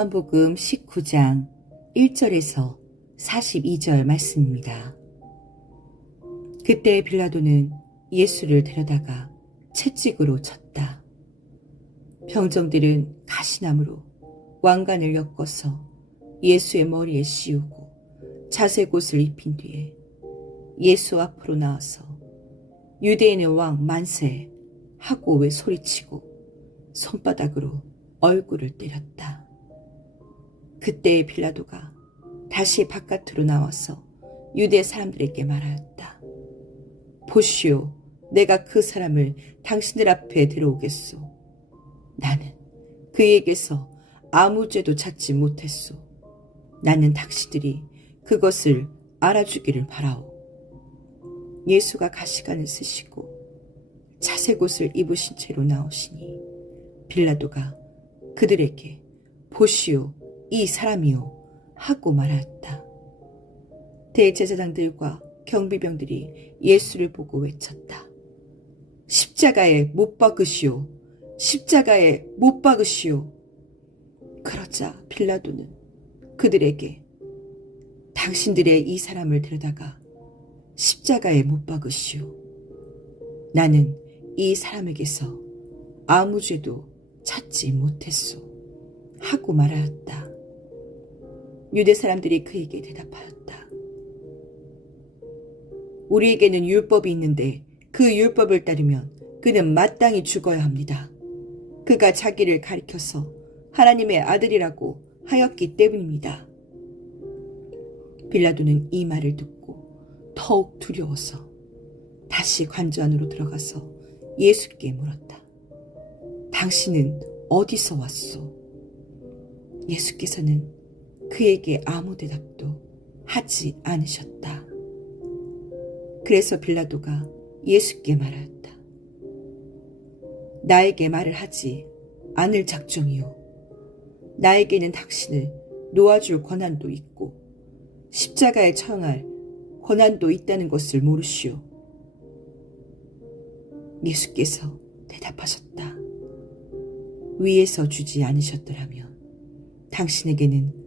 요한복음 19장 1절에서 42절 말씀입니다. 그때 빌라도는 예수를 데려다가 채찍으로 쳤다. 병정들은 가시나무로 왕관을 엮어서 예수의 머리에 씌우고 자색옷을 입힌 뒤에 예수 앞으로 나와서 유대인의 왕 만세 하고 왜 소리치고 손바닥으로 얼굴을 때렸다. 그때 빌라도가 다시 바깥으로 나와서 유대 사람들에게 말하였다. 보시오, 내가 그 사람을 당신들 앞에 들어오겠소. 나는 그에게서 아무 죄도 찾지 못했소. 나는 당신들이 그것을 알아주기를 바라오. 예수가 가시관을 쓰시고 자색 옷을 입으신 채로 나오시니 빌라도가 그들에게 보시오 이 사람이요 하고 말하였다. 대제사장들과 경비병들이 예수를 보고 외쳤다. 십자가에 못 박으시오. 십자가에 못 박으시오. 그러자 빌라도는 그들에게 당신들의 이 사람을 데려다가 십자가에 못 박으시오. 나는 이 사람에게서 아무 죄도 찾지 못했소. 하고 말하였다. 유대 사람들이 그에게 대답하였다. 우리에게는 율법이 있는데 그 율법을 따르면 그는 마땅히 죽어야 합니다. 그가 자기를 가리켜서 하나님의 아들이라고 하였기 때문입니다. 빌라도는 이 말을 듣고 더욱 두려워서 다시 관저 안으로 들어가서 예수께 물었다. 당신은 어디서 왔소? 예수께서는 그에게 아무 대답도 하지 않으셨다. 그래서 빌라도가 예수께 말하였다. 나에게 말을 하지 않을 작정이요. 나에게는 당신을 놓아줄 권한도 있고 십자가에 처형할 권한도 있다는 것을 모르시오. 예수께서 대답하셨다. 위에서 주지 않으셨더라면 당신에게는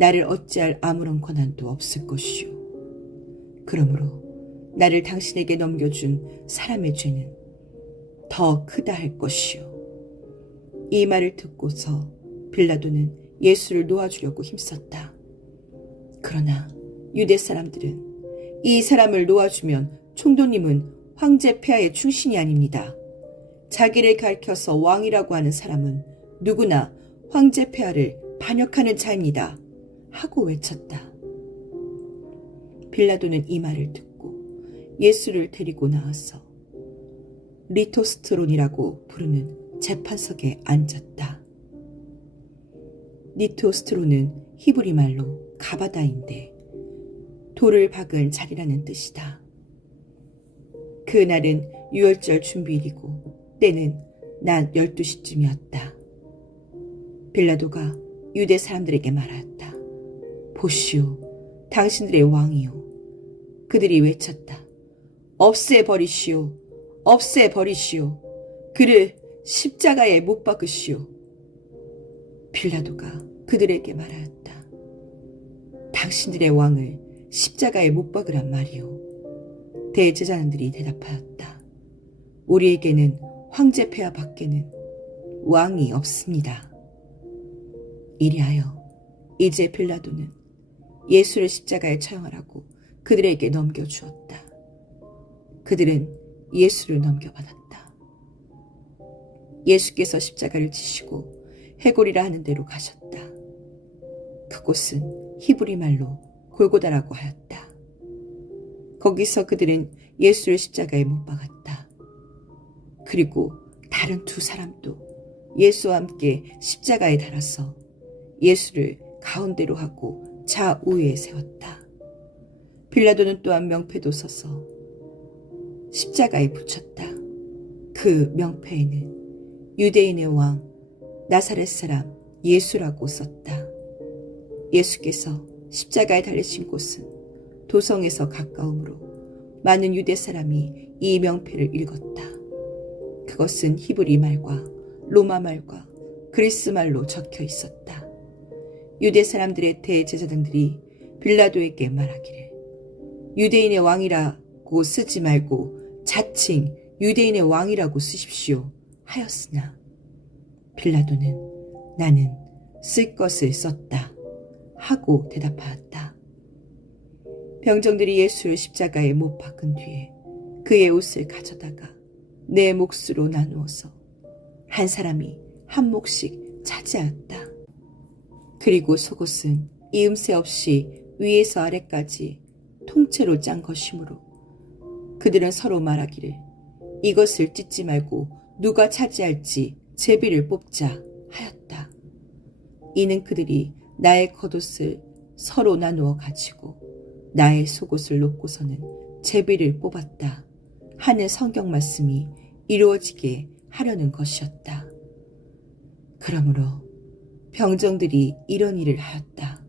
나를 어찌할 아무런 권한도 없을 것이오. 그러므로 나를 당신에게 넘겨준 사람의 죄는 더 크다 할 것이오. 이 말을 듣고서 빌라도는 예수를 놓아주려고 힘썼다. 그러나 유대 사람들은 이 사람을 놓아주면 총독님은 황제 폐하의 충신이 아닙니다. 자기를 가리켜서 왕이라고 하는 사람은 누구나 황제 폐하를 반역하는 자입니다. 하고 외쳤다. 빌라도는 이 말을 듣고 예수를 데리고 나와서 리토스트론이라고 부르는 재판석에 앉았다. 리토스트론은 히브리 말로 가바다인데 돌을 박은 자리라는 뜻이다. 그날은 유월절 준비일이고 때는 낮 12시쯤이었다. 빌라도가 유대 사람들에게 말하였다. 보시오, 당신들의 왕이요. 그들이 외쳤다. 없애버리시오, 없애버리시오. 그를 십자가에 못 박으시오. 빌라도가 그들에게 말하였다. 당신들의 왕을 십자가에 못 박으란 말이오. 대제사장들이 대답하였다. 우리에게는 황제 폐하 밖에는 왕이 없습니다. 이리하여 이제 빌라도는 예수를 십자가에 처형하라고 그들에게 넘겨주었다. 그들은 예수를 넘겨받았다. 예수께서 십자가를 지시고 해골이라 하는 데로 가셨다. 그곳은 히브리 말로 골고다라고 하였다. 거기서 그들은 예수를 십자가에 못 박았다. 그리고 다른 두 사람도 예수와 함께 십자가에 달아서 예수를 가운데로 하고 좌우에 세웠다. 빌라도는 또한 명패도 서서 십자가에 붙였다. 그 명패에는 유대인의 왕 나사렛 사람 예수라고 썼다. 예수께서 십자가에 달리신 곳은 도성에서 가까우므로 많은 유대 사람이 이 명패를 읽었다. 그것은 히브리 말과 로마 말과 그리스 말로 적혀 있었다. 유대 사람들의 대제사장들이 빌라도에게 말하기를 유대인의 왕이라고 쓰지 말고 자칭 유대인의 왕이라고 쓰십시오 하였으나 빌라도는 나는 쓸 것을 썼다 하고 대답하였다. 병정들이 예수를 십자가에 못 박은 뒤에 그의 옷을 가져다가 내 몫으로 나누어서 한 사람이 한 몫씩 차지하였다. 그리고 속옷은 이음새 없이 위에서 아래까지 통째로 짠 것이므로 그들은 서로 말하기를 이것을 찢지 말고 누가 차지할지 제비를 뽑자 하였다. 이는 그들이 나의 겉옷을 서로 나누어 가지고 나의 속옷을 놓고서는 제비를 뽑았다 하는 성경 말씀이 이루어지게 하려는 것이었다. 그러므로 병정들이 이런 일을 하였다.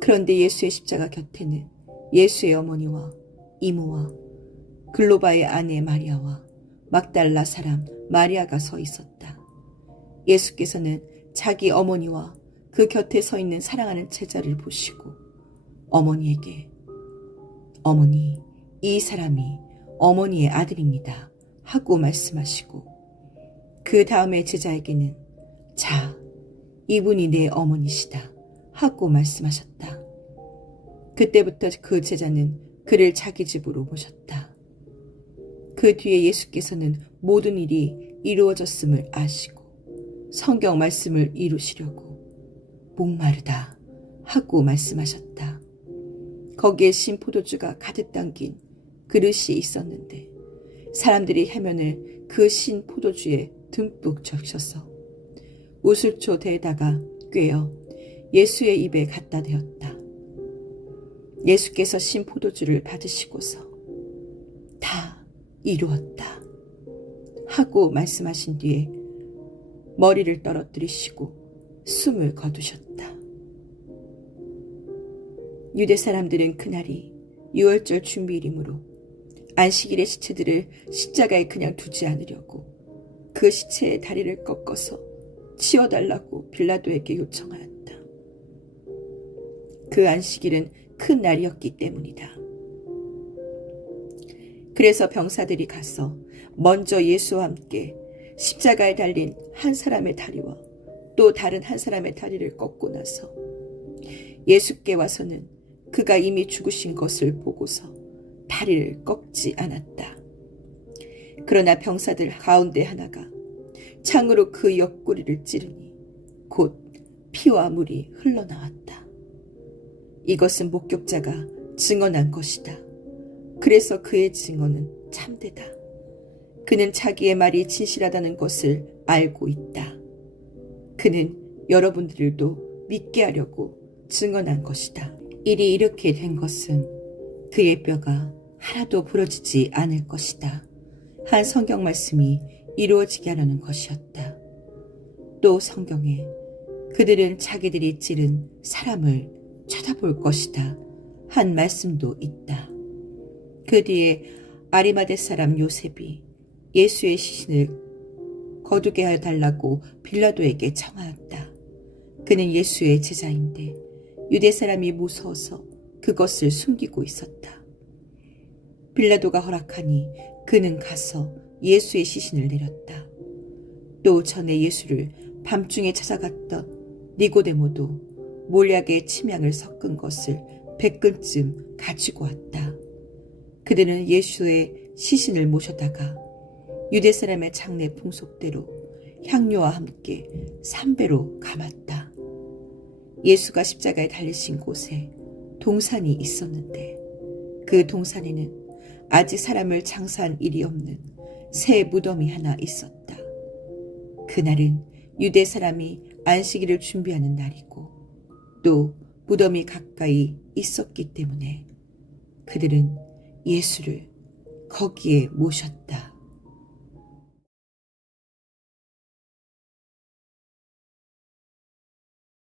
그런데 예수의 십자가 곁에는 예수의 어머니와 이모와 글로바의 아내 마리아와 막달라 사람 마리아가 서 있었다. 예수께서는 자기 어머니와 그 곁에 서 있는 사랑하는 제자를 보시고 어머니에게 어머니, 이 사람이 어머니의 아들입니다. 하고 말씀하시고 그 다음에 제자에게는 자, 이분이 내 어머니시다. 하고 말씀하셨다. 그때부터 그 제자는 그를 자기 집으로 모셨다. 그 뒤에 예수께서는 모든 일이 이루어졌음을 아시고 성경 말씀을 이루시려고 목마르다 하고 말씀하셨다. 거기에 신 포도주가 가득 담긴 그릇이 있었는데 사람들이 해면을 그 신 포도주에 듬뿍 적셔서 우슬초 대에다가 꿰어 예수의 입에 갖다 대었다. 예수께서 신 포도주를 받으시고서 다 이루었다 하고 말씀하신 뒤에 머리를 떨어뜨리시고 숨을 거두셨다. 유대 사람들은 그날이 유월절 준비일이므로 안식일의 시체들을 십자가에 그냥 두지 않으려고 그 시체의 다리를 꺾어서 치워달라고 빌라도에게 요청하였다. 그 안식일은 큰 날이었기 때문이다. 그래서 병사들이 가서 먼저 예수와 함께 십자가에 달린 한 사람의 다리와 또 다른 한 사람의 다리를 꺾고 나서 예수께 와서는 그가 이미 죽으신 것을 보고서 다리를 꺾지 않았다. 그러나 병사들 가운데 하나가 창으로 그 옆구리를 찌르니 곧 피와 물이 흘러나왔다. 이것은 목격자가 증언한 것이다. 그래서 그의 증언은 참되다. 그는 자기의 말이 진실하다는 것을 알고 있다. 그는 여러분들도 믿게 하려고 증언한 것이다. 일이 이렇게 된 것은 그의 뼈가 하나도 부러지지 않을 것이다. 한 성경 말씀이 이루어지게 하려는 것이었다. 또 성경에 그들은 자기들이 찌른 사람을 쳐다볼 것이다. 한 말씀도 있다. 그 뒤에 아리마대 사람 요셉이 예수의 시신을 거두게 해달라고 빌라도에게 청하였다. 그는 예수의 제자인데 유대 사람이 무서워서 그것을 숨기고 있었다. 빌라도가 허락하니 그는 가서 예수의 시신을 내렸다. 또 전에 예수를 밤중에 찾아갔던 니고데모도 몰약에 침향을 섞은 것을 백근쯤 가지고 왔다. 그들은 예수의 시신을 모셔다가 유대 사람의 장례 풍속대로 향료와 함께 삼배로 감았다. 예수가 십자가에 달리신 곳에 동산이 있었는데 그 동산에는 아직 사람을 장사한 일이 없는 새 무덤이 하나 있었다. 그날은 유대 사람이 안식일을 준비하는 날이고 또 무덤이 가까이 있었기 때문에 그들은 예수를 거기에 모셨다.